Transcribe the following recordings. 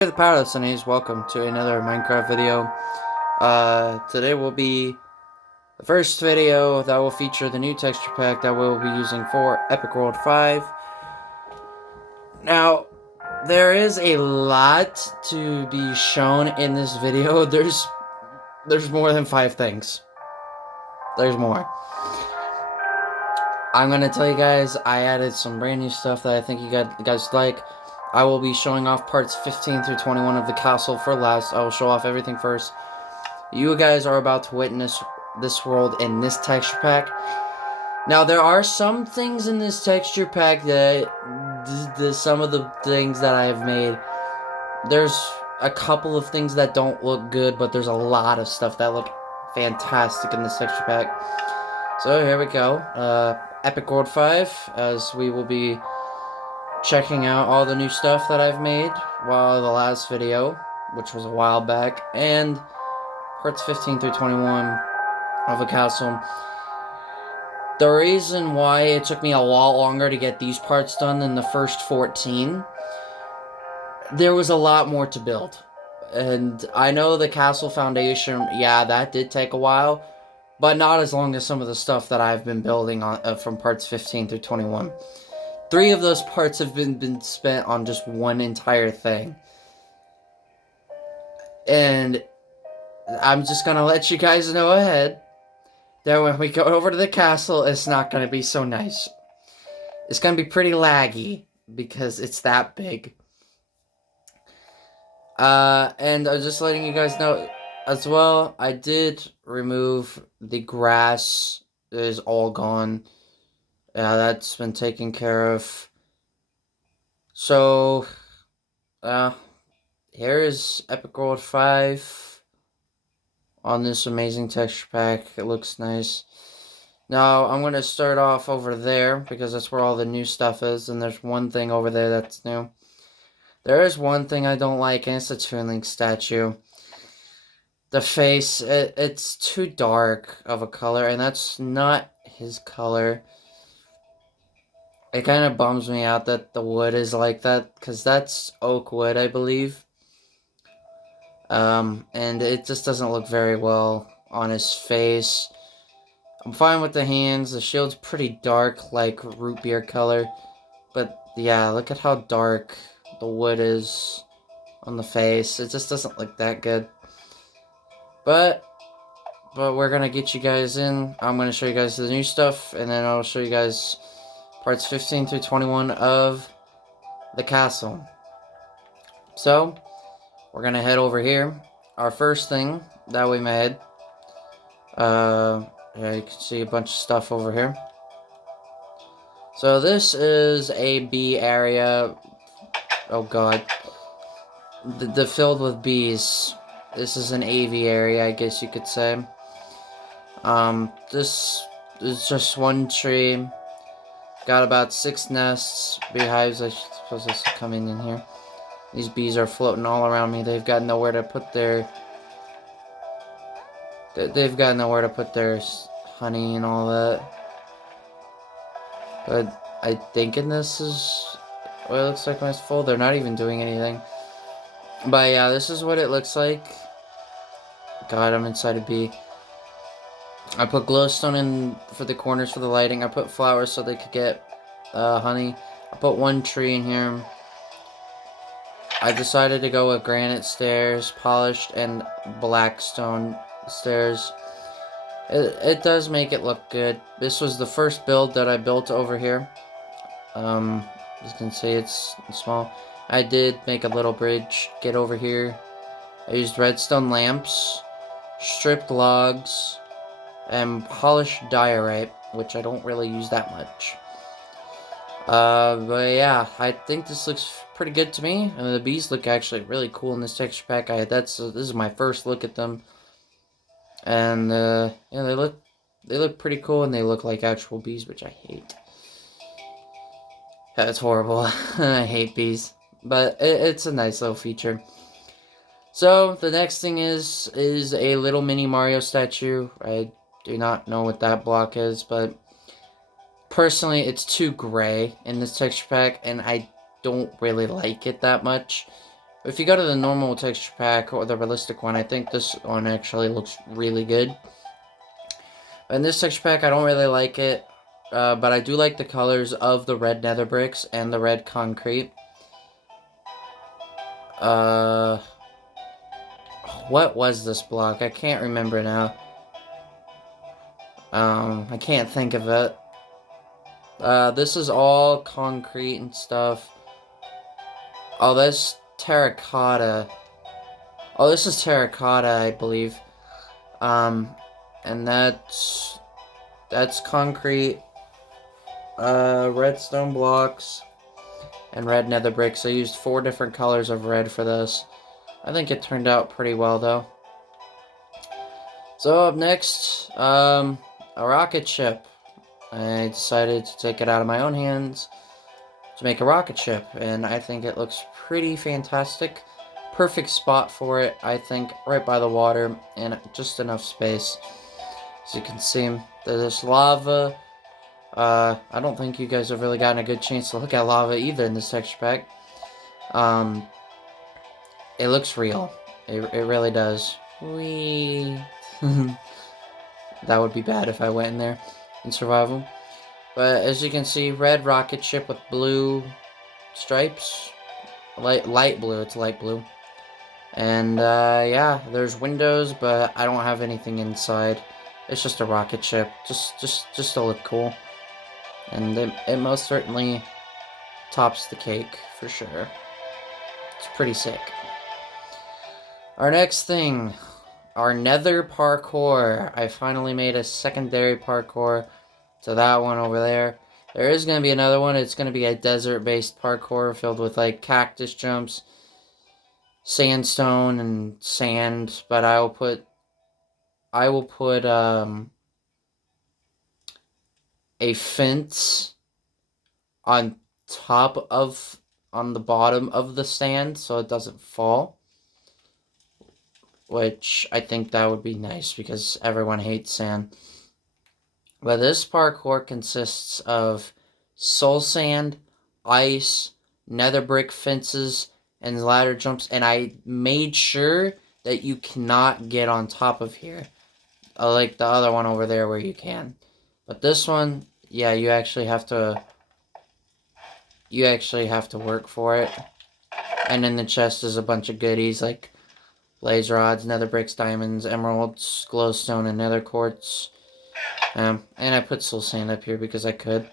The Parasites, welcome to another Minecraft video. Today will be the first video that will feature the new texture pack that we'll be using for Epic World 5. Now, there is a lot to be shown in this video. There's more than 5 things. There's more. I'm gonna tell you guys, I added some brand new stuff that I think you guys like. I will be showing off parts 15 through 21 of the castle for last. I will show off everything first. You guys are about to witness this world in this texture pack. Now, there are some things in this texture pack that some of the things that I have made, there's a couple of things that don't look good, but there's a lot of stuff that look fantastic in this texture pack. So here we go. Epic World 5, as we will be checking out all the new stuff that I've made while the last video, which was a while back, and parts 15 through 21 of a castle. The reason why it took me a lot longer to get these parts done than the first 14, there was a lot more to build. And I know the castle foundation, yeah, that did take a while, but not as long as some of the stuff that I've been building on from parts 15 through 21. 3 of those parts have been spent on just one entire thing. And I'm just gonna let you guys know ahead that when we go over to the castle, it's not gonna be so nice. It's gonna be pretty laggy because it's that big. And I'm just letting you guys know as well, I did remove the grass. It is all gone. Yeah, that's been taken care of. So, here is Epic World 5 on this amazing texture pack. It looks nice. Now, I'm going to start off over there because that's where all the new stuff is, and there's one thing over there that's new. There is one thing I don't like, and it's the Toon Link statue. The face, it's too dark of a color, and that's not his color. It kind of bums me out that the wood is like that, because that's oak wood, I believe. And it just doesn't look very well on his face. I'm fine with the hands. The shield's pretty dark, like root beer color. But yeah, look at how dark the wood is on the face. It just doesn't look that good. But we're gonna get you guys in. I'm gonna show you guys the new stuff, and then I'll show you guys parts 15 through 21 of the castle. So, we're gonna head over here. Our first thing that we made, yeah, you can see a bunch of stuff over here. So this is a bee area. Oh god. The filled with bees. This is an AV area, I guess you could say. This is just one tree. Got about 6 nests, beehives. I suppose this is coming in here. These bees are floating all around me. They've got nowhere to put their... They've got nowhere to put their honey and all that. But I think this is what it looks like when it's full. They're not even doing anything. But yeah, this is what it looks like. God, I'm inside a bee. I put glowstone in for the corners for the lighting. I put flowers so they could get honey. I put one tree in here. I decided to go with granite stairs, polished, and black stone stairs. It does make it look good. This was the first build that I built over here. As you can see, it's small. I did make a little bridge, get over here. I used redstone lamps, stripped logs, and polished diorite, which I don't really use that much. But yeah, I think this looks pretty good to me. The bees look actually really cool in this texture pack. This is my first look at them, and yeah, they look pretty cool, and they look like actual bees, which I hate. That's horrible. I hate bees, but it's a nice little feature. So the next thing is a little mini Mario statue. I do not know what that block is, but personally, it's too gray in this texture pack, and I don't really like it that much. If you go to the normal texture pack or the realistic one, I think this one actually looks really good. In this texture pack, I don't really like it, but I do like the colors of the red nether bricks and the red concrete. What was this block? I can't remember now. I can't think of it. This is all concrete and stuff. Oh, that's terracotta. Oh, this is terracotta, I believe. And that's concrete, redstone blocks, and red nether bricks. I used 4 different colors of red for this. I think it turned out pretty well, though. So up next, a rocket ship. I decided to take it out of my own hands to make a rocket ship, and I think it looks pretty fantastic. Perfect spot for it, I think, right by the water, and just enough space. As you can see, there's lava. I don't think you guys have really gotten a good chance to look at lava either in this texture pack. It looks real. It really does. Whee! That would be bad if I went in there in survival. But as you can see, red rocket ship with blue stripes. Light blue, it's light blue. And yeah, there's windows, but I don't have anything inside. It's just a rocket ship, just to look cool. And it most certainly tops the cake, for sure. It's pretty sick. Our next thing, our Nether Parkour. I finally made a secondary parkour to that one over there. There is going to be another one. It's going to be a desert-based parkour filled with, like, cactus jumps, sandstone, and sand. But I will put a fence on the bottom of the sand so it doesn't fall, which I think that would be nice because everyone hates sand. But this parkour consists of soul sand, ice, nether brick fences, and ladder jumps, and I made sure that you cannot get on top of here, like the other one over there where you can. But this one, yeah, you actually have to work for it. And in the chest is a bunch of goodies like blaze rods, nether bricks, diamonds, emeralds, glowstone, and nether quartz. And I put soul sand up here because I could.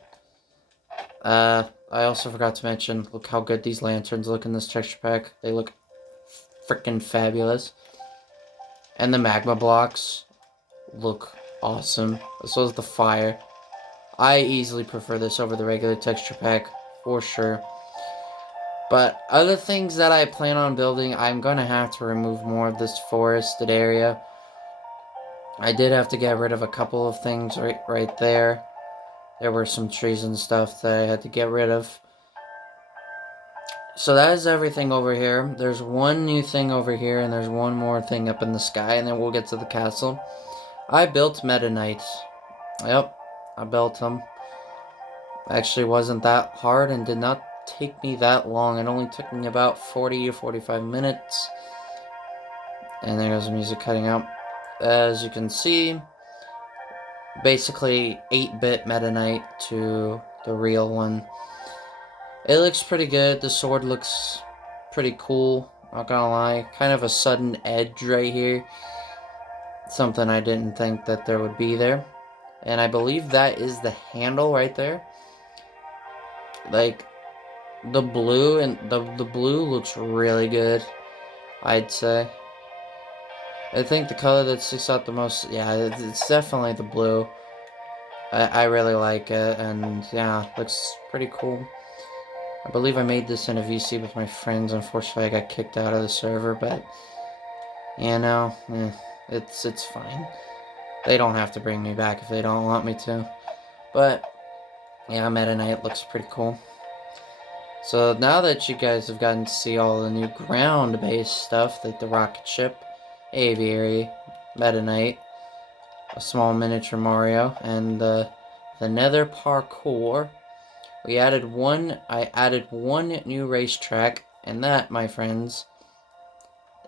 I also forgot to mention, look how good these lanterns look in this texture pack. They look freaking fabulous. And the magma blocks look awesome. As well as the fire. I easily prefer this over the regular texture pack, for sure. But other things that I plan on building, I'm going to have to remove more of this forested area. I did have to get rid of a couple of things right there. There were some trees and stuff that I had to get rid of. So that is everything over here. There's one new thing over here, and there's one more thing up in the sky, and then we'll get to the castle. I built Meta Knights. Yep, I built them. Actually wasn't that hard and did not take me that long. It only took me about 40 or 45 minutes. And there goes the music cutting out. As you can see, basically 8-bit Meta Knight to the real one. It looks pretty good. The sword looks pretty cool, not gonna lie. Kind of a sudden edge right here. Something I didn't think that there would be there. And I believe that is the handle right there. Like, the blue, and the blue looks really good, I'd say. I think the color that sticks out the most, yeah, it's definitely the blue. I really like it, and yeah, looks pretty cool. I believe I made this in a VC with my friends. Unfortunately, I got kicked out of the server, but, you know, it's fine. They don't have to bring me back if they don't want me to. But, yeah, Meta Knight looks pretty cool. So now that you guys have gotten to see all the new ground-based stuff, like the rocket ship, aviary, Meta Knight, a small miniature Mario, and the Nether Parkour, I added one new racetrack, and that, my friends,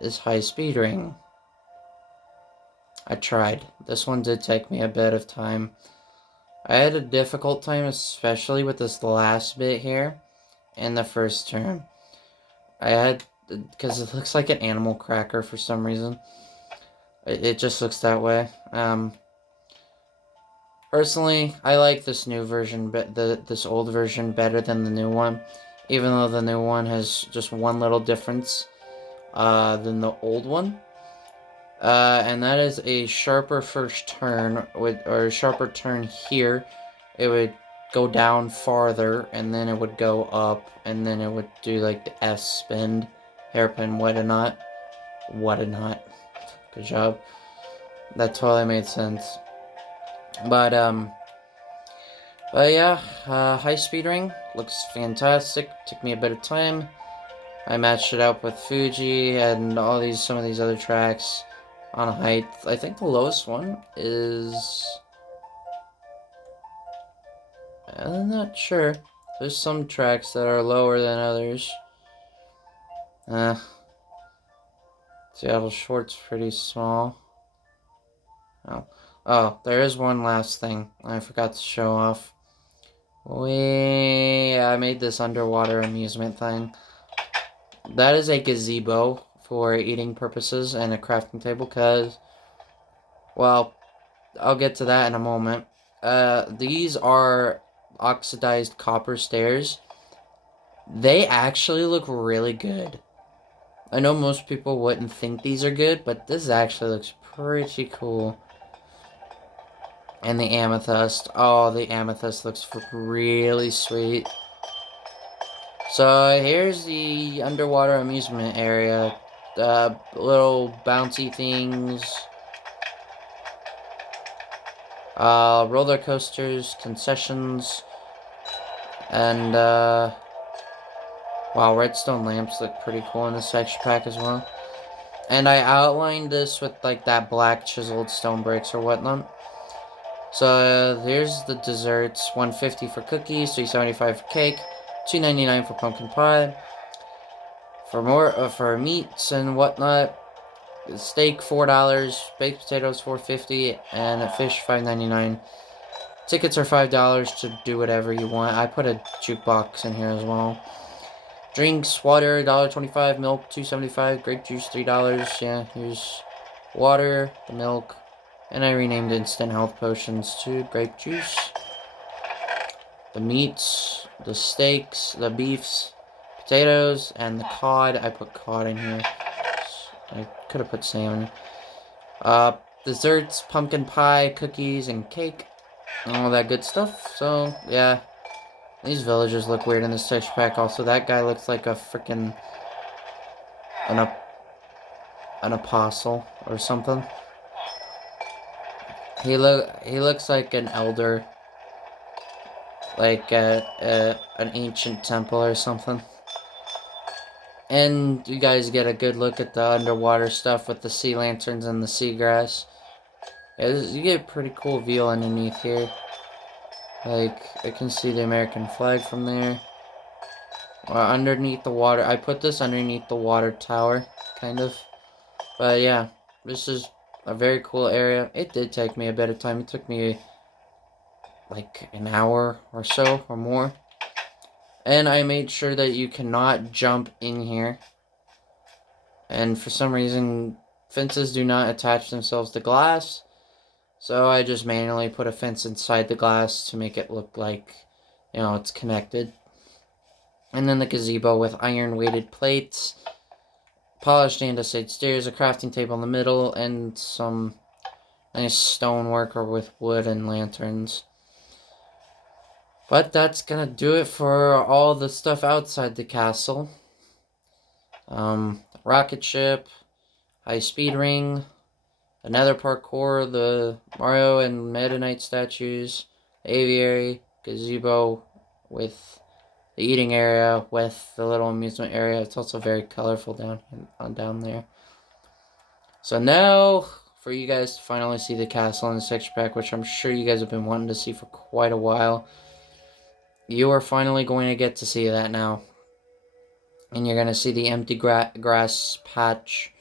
is High Speed Ring. I tried. This one did take me a bit of time. I had a difficult time, especially with this last bit here in the first turn. I had, because it looks like an animal cracker for some reason. It just looks that way. Personally, I like this new version, but this old version better than the new one, even though the new one has just one little difference than the old one. And that is a sharper first turn, or a sharper turn here. It would go down farther, and then it would go up, and then it would do like the S spin, hairpin, whatnot. Good job. That totally made sense. But yeah, High Speed Ring looks fantastic. Took me a bit of time. I matched it up with Fuji and some of these other tracks on height. I think the lowest one is, I'm not sure. There's some tracks that are lower than others. Seattle Short's pretty small. Oh, there is one last thing I forgot to show off. I made this underwater amusement thing. That is a gazebo for eating purposes and a crafting table, because, well, I'll get to that in a moment. These are oxidized copper stairs. They actually look really good. I know most people wouldn't think these are good, but this actually looks pretty cool. And the amethyst. Oh, the amethyst looks really sweet. So here's the underwater amusement area. Little bouncy things. Roller coasters, concessions. And, wow, redstone lamps look pretty cool in this texture pack as well. And I outlined this with, like, that black chiseled stone bricks or whatnot. So, here's the desserts. $1.50 for cookies, $3.75 for cake, $2.99 for pumpkin pie. For more, for meats and whatnot, steak, $4, baked potatoes, $4.50, and a fish, $5.99. Tickets are $5 to do whatever you want. I put a jukebox in here as well. Drinks, water, $1.25, milk, $2.75, grape juice, $3. Yeah, here's water, the milk, and I renamed instant health potions to grape juice. The meats, the steaks, the beefs, potatoes, and the cod. I put cod in here. I could have put salmon. Desserts, pumpkin pie, cookies, and cake. All that good stuff. So, yeah. These villagers look weird in this texture pack. Also, that guy looks like a freaking an apostle or something. He looks like an elder, like an ancient temple or something. And you guys get a good look at the underwater stuff with the sea lanterns and the seagrass. Yeah, you get a pretty cool view underneath here. Like, I can see the American flag from there. Underneath the water. I put this underneath the water tower, kind of. But yeah, this is a very cool area. It did take me a bit of time. It took me like an hour or so or more. And I made sure that you cannot jump in here. And for some reason, fences do not attach themselves to glass. So I just manually put a fence inside the glass to make it look like, you know, it's connected. And then the gazebo with iron weighted plates, polished andesite stairs, a crafting table in the middle, and some nice stonework or with wood and lanterns. But that's gonna do it for all the stuff outside the castle. Rocket ship, high speed ring, the Nether Parkour, the Mario and Meta Knight statues, aviary, gazebo with the eating area with the little amusement area. It's also very colorful down there. So now, for you guys to finally see the castle in the texture pack, which I'm sure you guys have been wanting to see for quite a while, you are finally going to get to see that now. And you're going to see the empty grass patch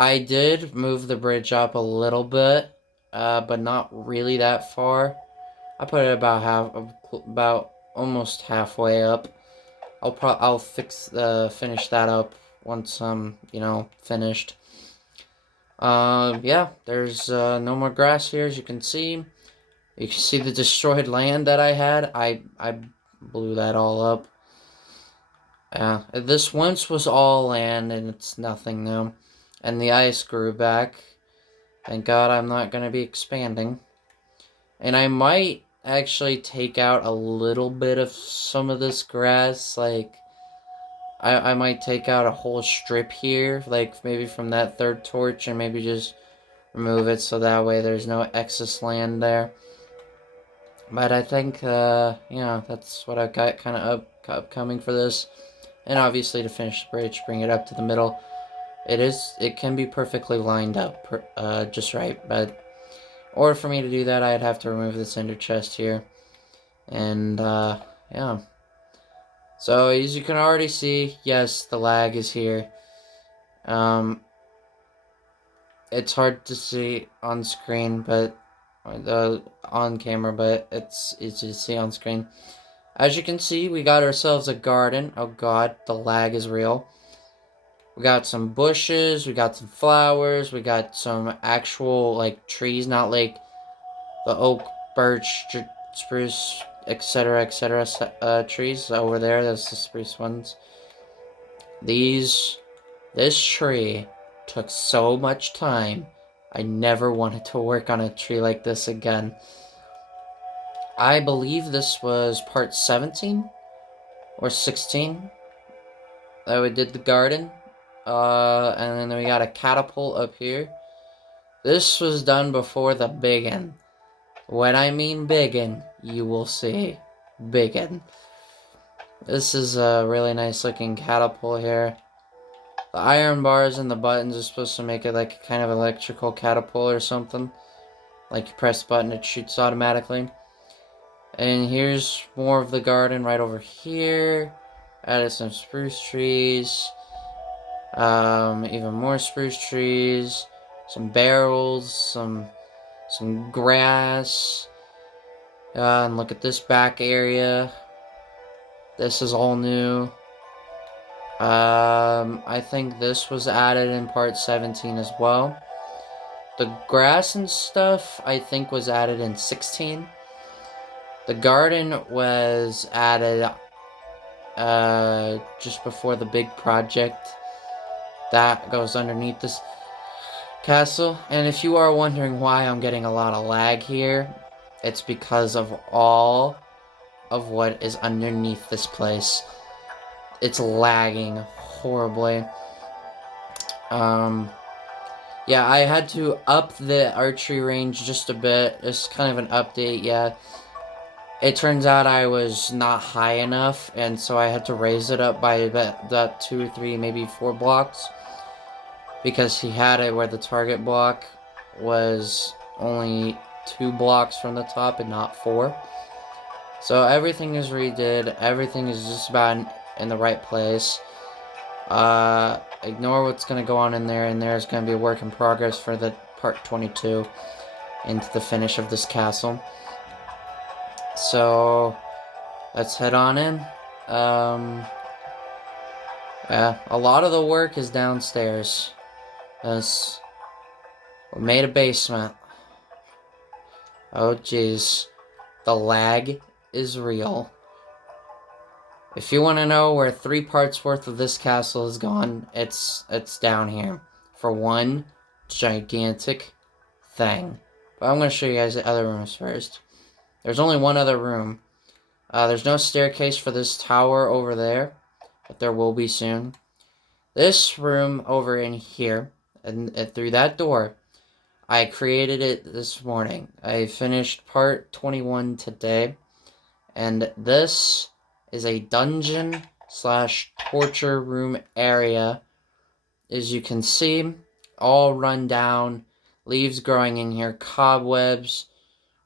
I did move the bridge up a little bit, but not really that far. I put it about almost halfway up. I'll finish that up once I'm, finished. Yeah, there's no more grass here, as you can see. You can see the destroyed land that I had. I blew that all up. Yeah, this once was all land, and it's nothing now. And the ice grew back. Thank God I'm not going to be expanding. And I might actually take out a little bit of some of this grass. Like, I might take out a whole strip here. Like, maybe from that third torch, and maybe just remove it so that way there's no excess land there. But I think, that's what I've got kind of upcoming for this. And obviously to finish the bridge, bring it up to the middle. It can be perfectly lined up, just right. But, or for me to do that, I'd have to remove this ender chest here. And, yeah. So, as you can already see, yes, the lag is here. It's hard to see on screen, but on camera, but it's easy to see on screen. As you can see, we got ourselves a garden. Oh god, the lag is real. We got some bushes, we got some flowers, we got some actual, like, trees, not like the oak, birch, spruce, etc., trees over there. That's the spruce ones. This tree took so much time. I never wanted to work on a tree like this again. I believe this was part 17 or 16 that we did the garden. And then we got a catapult up here. This was done before the biggin. When I mean biggin, you will see biggin. This is a really nice looking catapult here. The iron bars and the buttons are supposed to make it like a kind of electrical catapult or something. Like you press the button, it shoots automatically. And here's more of the garden right over here. Added some spruce trees. Even more spruce trees. Some barrels. Some grass. And look at this back area. This is all new. I think this was added in part 17 as well. The grass and stuff, I think, was added in 16. The garden was added, just before the big project that goes underneath this castle. And if you are wondering why I'm getting a lot of lag here, it's because of all of what is underneath this place. It's lagging horribly. Yeah, I had to up the archery range just a bit. It's kind of an update, yeah. It turns out I was not high enough, and so I had to raise it up by about 2, 3, maybe 4 blocks. Because he had it where the target block was only 2 blocks from the top and not 4. So everything is redid. Everything is just about in the right place. Ignore what's going to go on in there, and there's going to be a work in progress for the part 22 into the finish of this castle. So, let's head on in. Yeah, a lot of the work is downstairs. We made a basement. Oh, jeez. The lag is real. If you want to know where 3 parts worth of this castle is gone, it's down here. For one gigantic thing. But I'm going to show you guys the other rooms first. There's only one other room. There's no staircase for this tower over there, but there will be soon. This room over in here, and through that door, I created it this morning. I finished part 21 today, and this is a dungeon slash torture room area. As you can see, all run down, leaves growing in here, cobwebs,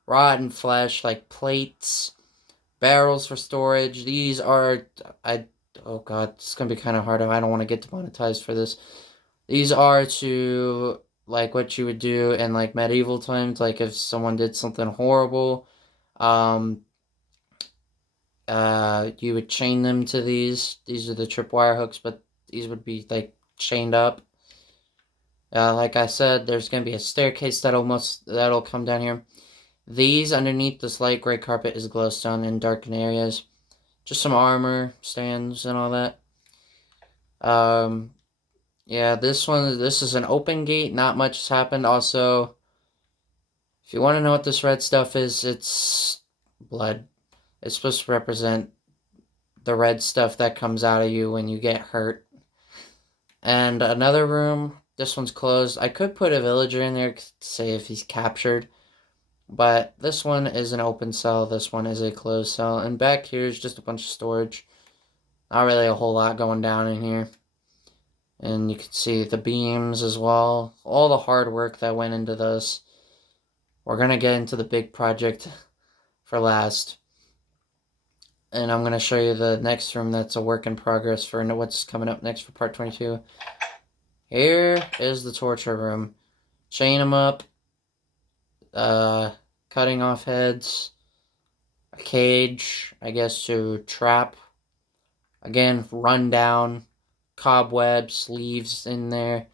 rotten flesh like plates, barrels for storage. These are, oh god, it's gonna be kind of hard. I don't want to get demonetized for this. These are to, like, what you would do in, like, medieval times, like, if someone did something horrible, um, you would chain them to these. These are the tripwire hooks, but these would be, like, chained up. Like I said, there's gonna be a staircase that'll come down here. These underneath this light gray carpet is glowstone in darkened areas. Just some armor stands and all that. Yeah, this is an open gate. Not much has happened. Also, if you want to know what this red stuff is, it's blood. It's supposed to represent the red stuff that comes out of you when you get hurt. And another room. This one's closed. I could put a villager in there to say if he's captured. But this one is an open cell. This one is a closed cell. And back here is just a bunch of storage. Not really a whole lot going down in here. And you can see the beams as well. All the hard work that went into this. We're going to get into the big project for last. And I'm going to show you the next room that's a work in progress for what's coming up next for part 22. Here is the torture room. Chain them up. Cutting off heads. A cage, I guess, to trap. Again, run down. Cobwebs, leaves in there.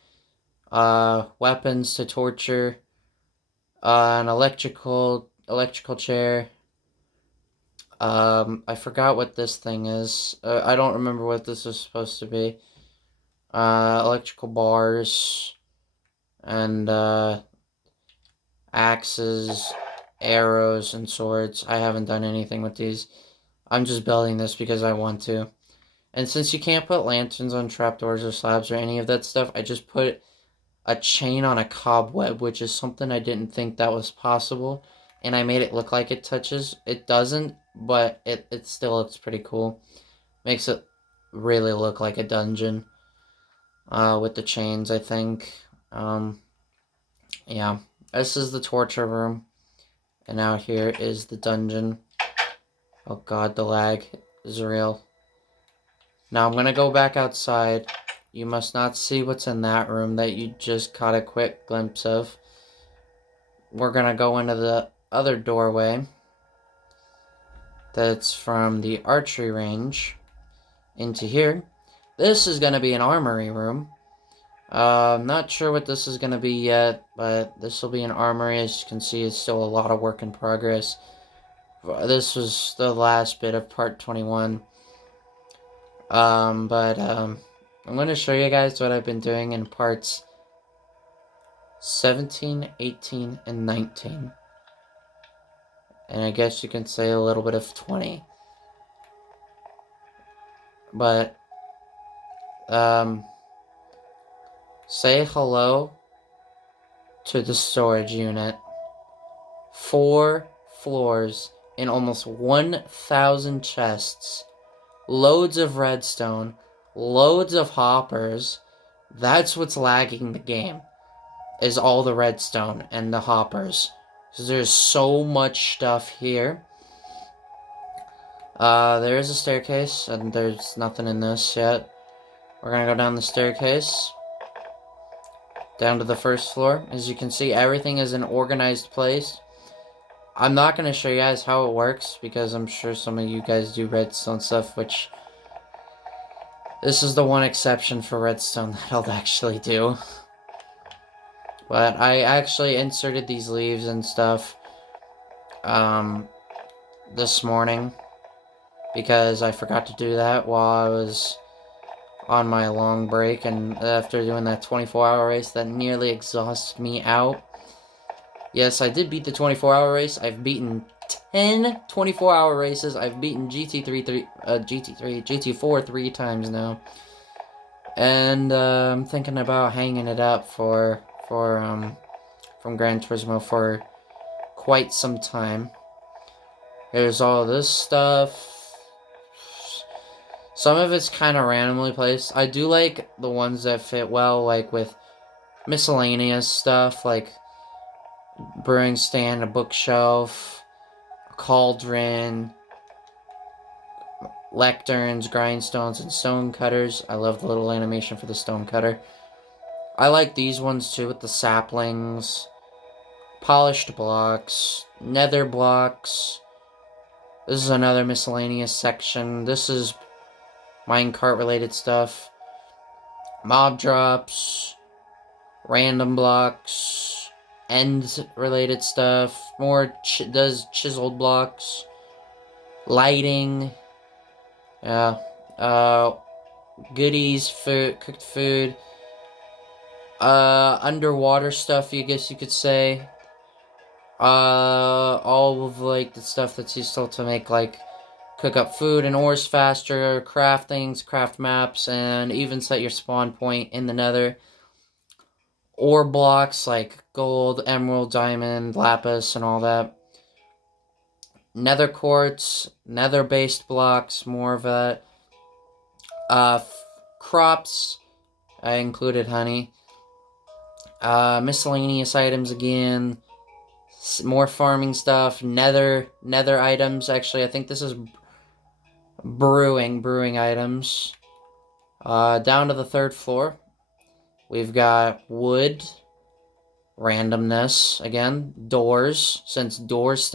Weapons to torture. An electrical chair. I forgot what this thing is. I don't remember what this is supposed to be. Electrical bars. And, axes, arrows, and swords. I haven't done anything with these. I'm just building this because I want to. And since you can't put lanterns on trapdoors or slabs or any of that stuff, I just put a chain on a cobweb, which is something I didn't think that was possible. And I made it look like it touches. It doesn't, but it still looks pretty cool. Makes it really look like a dungeon with the chains, I think. Yeah, this is the torture room. And now here is the dungeon. Oh god, the lag is real. Now I'm going to go back outside. You must not see what's in that room that you just caught a quick glimpse of. We're going to go into the other doorway. That's from the archery range into here. This is going to be an armory room. I'm not sure what this is going to be yet, but this will be an armory. As you can see, it's still a lot of work in progress. This was the last bit of part 21. I'm going to show you guys what I've been doing in parts 17, 18, and 19. And I guess you can say a little bit of 20. But, say hello to the storage unit. 4 floors in almost 1,000 chests. Loads of redstone. Loads of hoppers. That's what's lagging the game. Is all the redstone and the hoppers. So there's so much stuff here. There is a staircase, and there's nothing in this yet. We're gonna go down the staircase. Down to the first floor. As you can see, everything is in organized place. I'm not gonna show you guys how it works, because I'm sure some of you guys do redstone stuff, which... This is the one exception for redstone that I'll actually do. But I actually inserted these leaves and stuff this morning because I forgot to do that while I was on my long break, and after doing that 24-hour race that nearly exhausted me out. Yes, I did beat the 24-hour race. I've beaten 10 24-hour races. I've beaten GT4 3 times now. And I'm thinking about hanging it up from Gran Turismo for quite some time. There's all this stuff. Some of it's kind of randomly placed. I do like the ones that fit well, like with miscellaneous stuff, like brewing stand, a bookshelf, a cauldron, lecterns, grindstones, and stone cutters. I love the little animation for the stone cutter. I like these ones too with the saplings, polished blocks, nether blocks. This is another miscellaneous section. This is minecart related stuff. Mob drops, random blocks, end related stuff. More chiseled blocks, lighting. Yeah. Goodies, food, cooked food. Underwater stuff, I guess you could say. All of, like, the stuff that's useful to make, like, cook up food and ores faster, craft things, craft maps, and even set your spawn point in the nether. Ore blocks, like gold, emerald, diamond, lapis, and all that. Nether quartz, nether-based blocks, more of that. Crops, I included honey. Miscellaneous items again. More farming stuff. Nether items. Actually, I think this is brewing items. Down to the 3rd floor. We've got wood. Randomness. Again, doors. Since doors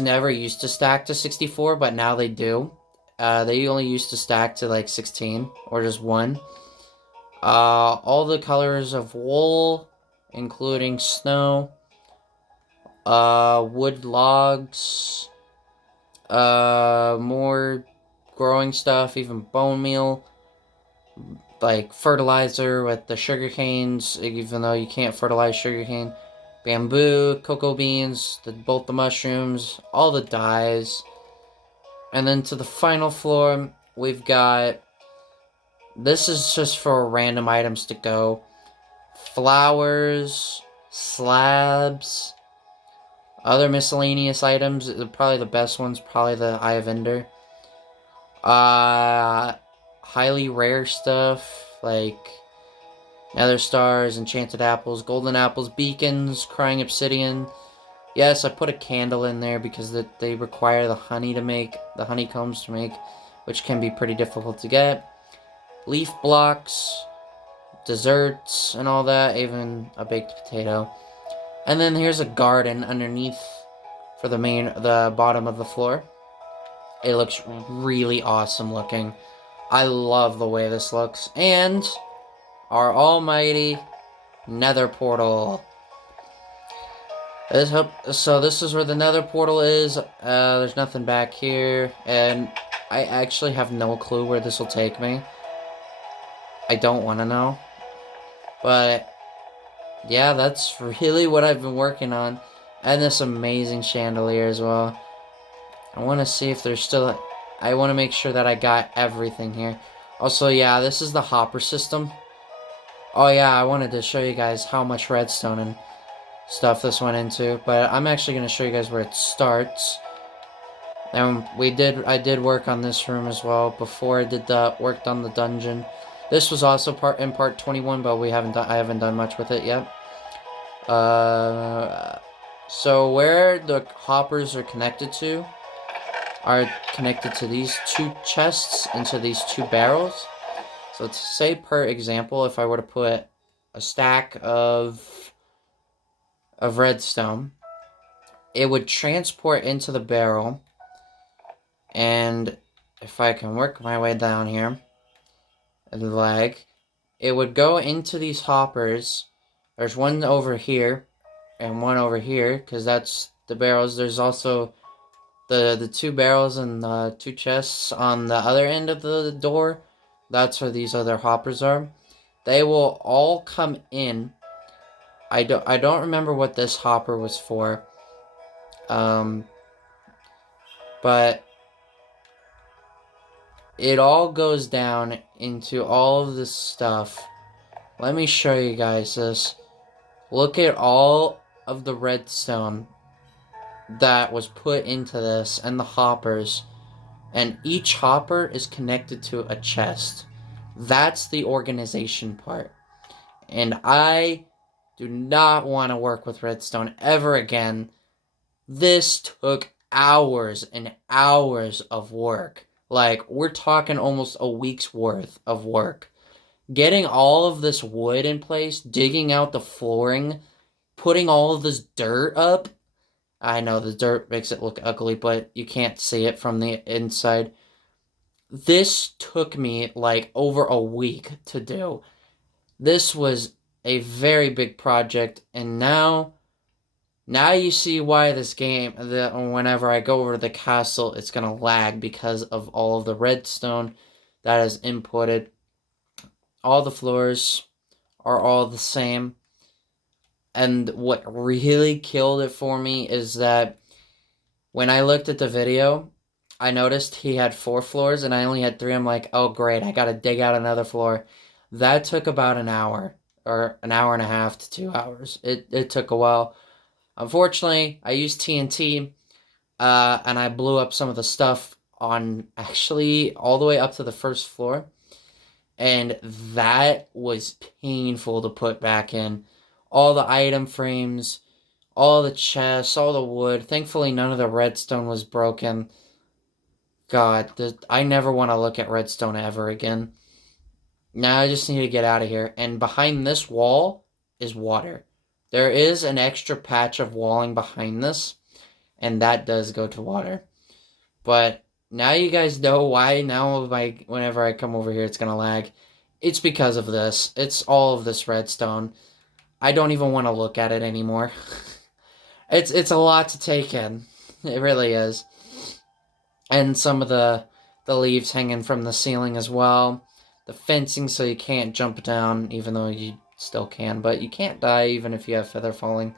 never used to stack to 64, but now they do. They only used to stack to like 16 or just 1. All the colors of wool, including snow. Wood logs. More growing stuff, even bone meal. Like fertilizer with the sugar canes, even though you can't fertilize sugarcane. Bamboo, cocoa beans, both the mushrooms, all the dyes. And then to the final floor, we've got... This is just for random items to go. Flowers, slabs, other miscellaneous items. Probably the best one's probably the Eye of Ender. Highly rare stuff, like nether stars, enchanted apples, golden apples, beacons, crying obsidian. Yes, I put a candle in there because they require the honey to make, the honeycombs to make, which can be pretty difficult to get. Leaf blocks, desserts, and all that, even a baked potato. And then here's a garden underneath for the bottom of the floor. It looks really awesome looking. I love the way this looks. And our almighty nether portal. So this is where the nether portal is. There's nothing back here. And I actually have no clue where this will take me. I don't want to know. But yeah, that's really what I've been working on. And this amazing chandelier as well. I want to see if there's still... I want to make sure that I got everything here. Also, yeah, this is the hopper system. Oh yeah, I wanted to show you guys how much redstone and stuff this went into. But I'm actually going to show you guys where it starts. And I did work on this room as well before I worked on the dungeon. This was also in part 21, but I haven't done much with it yet. So where the hoppers are connected to these 2 chests into these 2 barrels. So to say, per example, if I were to put a stack of redstone, it would transport into the barrel. And if I can work my way down here, and like, it would go into these hoppers. There's one over here and one over here, because that's the barrels. There's also the 2 barrels and the 2 chests on the other end of the door. That's where these other hoppers are. They will all come in. I don't remember what this hopper was for. But it all goes down into all of this stuff. Let me show you guys this. Look at all of the redstone that was put into this and the hoppers. And each hopper is connected to a chest. That's the organization part. And I do not want to work with redstone ever again. This took hours and hours of work. Like, we're talking almost a week's worth of work. Getting all of this wood in place, digging out the flooring, putting all of this dirt up. I know the dirt makes it look ugly, but you can't see it from the inside. This took me like over a week to do. This was a very big project, and now you see why this game, whenever I go over to the castle, it's gonna lag because of all of the redstone that is inputted. All the floors are all the same. And what really killed it for me is that when I looked at the video, I noticed he had 4 floors and I only had 3. I'm like, oh great, I gotta dig out another floor. That took about an hour, or an hour and a half to 2 hours. It took a while. Unfortunately, I used TNT, and I blew up some of the stuff on actually all the way up to the first floor. And that was painful to put back in. All the item frames, all the chests, all the wood. Thankfully, none of the redstone was broken. God, I never want to look at redstone ever again. Now I just need to get out of here. And behind this wall is water. There is an extra patch of walling behind this, and that does go to water. But now you guys know why now whenever I come over here it's gonna lag. It's because of this. It's all of this redstone. I don't even want to look at it anymore. It's a lot to take in. It really is. And some of the leaves hanging from the ceiling as well. The fencing so you can't jump down, even though you still can, but you can't die even if you have feather falling.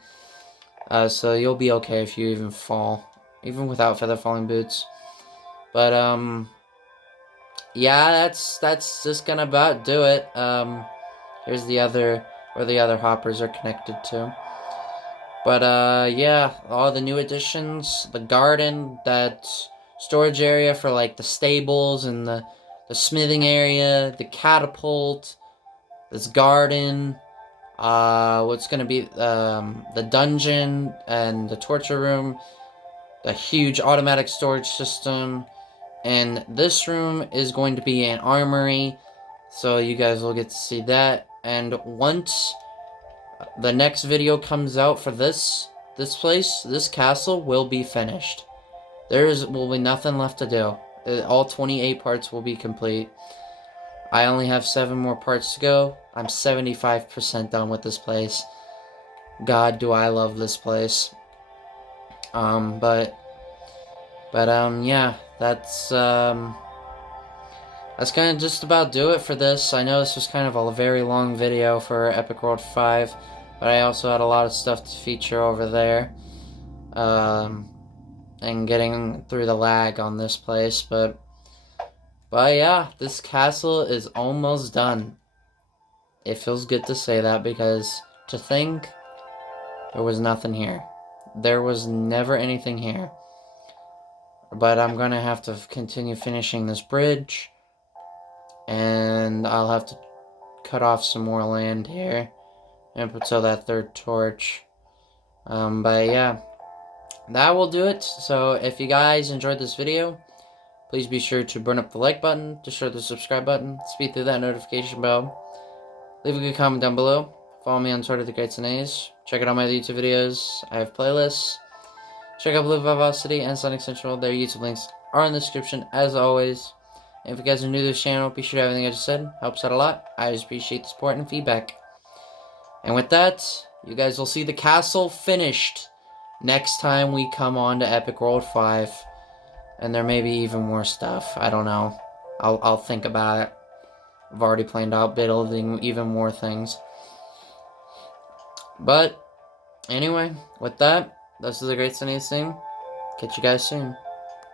So you'll be okay if you even fall, even without feather falling boots. But yeah, that's just gonna about do it. Here's the other where the other hoppers are connected to. But yeah, all the new additions, the garden, that storage area for like the stables and the smithing area, the catapult, this garden, what's gonna be the dungeon and the torture room, the huge automatic storage system, and this room is going to be an armory, so you guys will get to see that. And once the next video comes out for this place, this castle will be finished. Will be nothing left to do. All 28 parts will be complete. I only have 7 more parts to go. I'm 75% done with this place. God, do I love this place. Yeah, that's kind of just about do it for this. I know this was kind of a very long video for Epic World 5, but I also had a lot of stuff to feature over there. And getting through the lag on this place, but yeah, this castle is almost done. It feels good to say that because to think there was nothing here. There was never anything here. But I'm gonna have to continue finishing this bridge, and I'll have to cut off some more land here and put so that 3rd torch. But yeah, that will do it. So if you guys enjoyed this video, please be sure to burn up the like button, destroy the subscribe button, speed through that notification bell, leave a good comment down below, follow me on Twitter, The Greats and A's, check out all my YouTube videos, I have playlists, check out Vivacity and Sonic Central, their YouTube links are in the description as always. And if you guys are new to this channel, be sure to everything I just said, helps out a lot. I just appreciate the support and feedback. And with that, you guys will see the castle finished next time we come on to Epic World 5. And there may be even more stuff. I don't know. I'll think about it. I've already planned out building even more things. But anyway, with that, this is the Great Sunny thing. Catch you guys soon.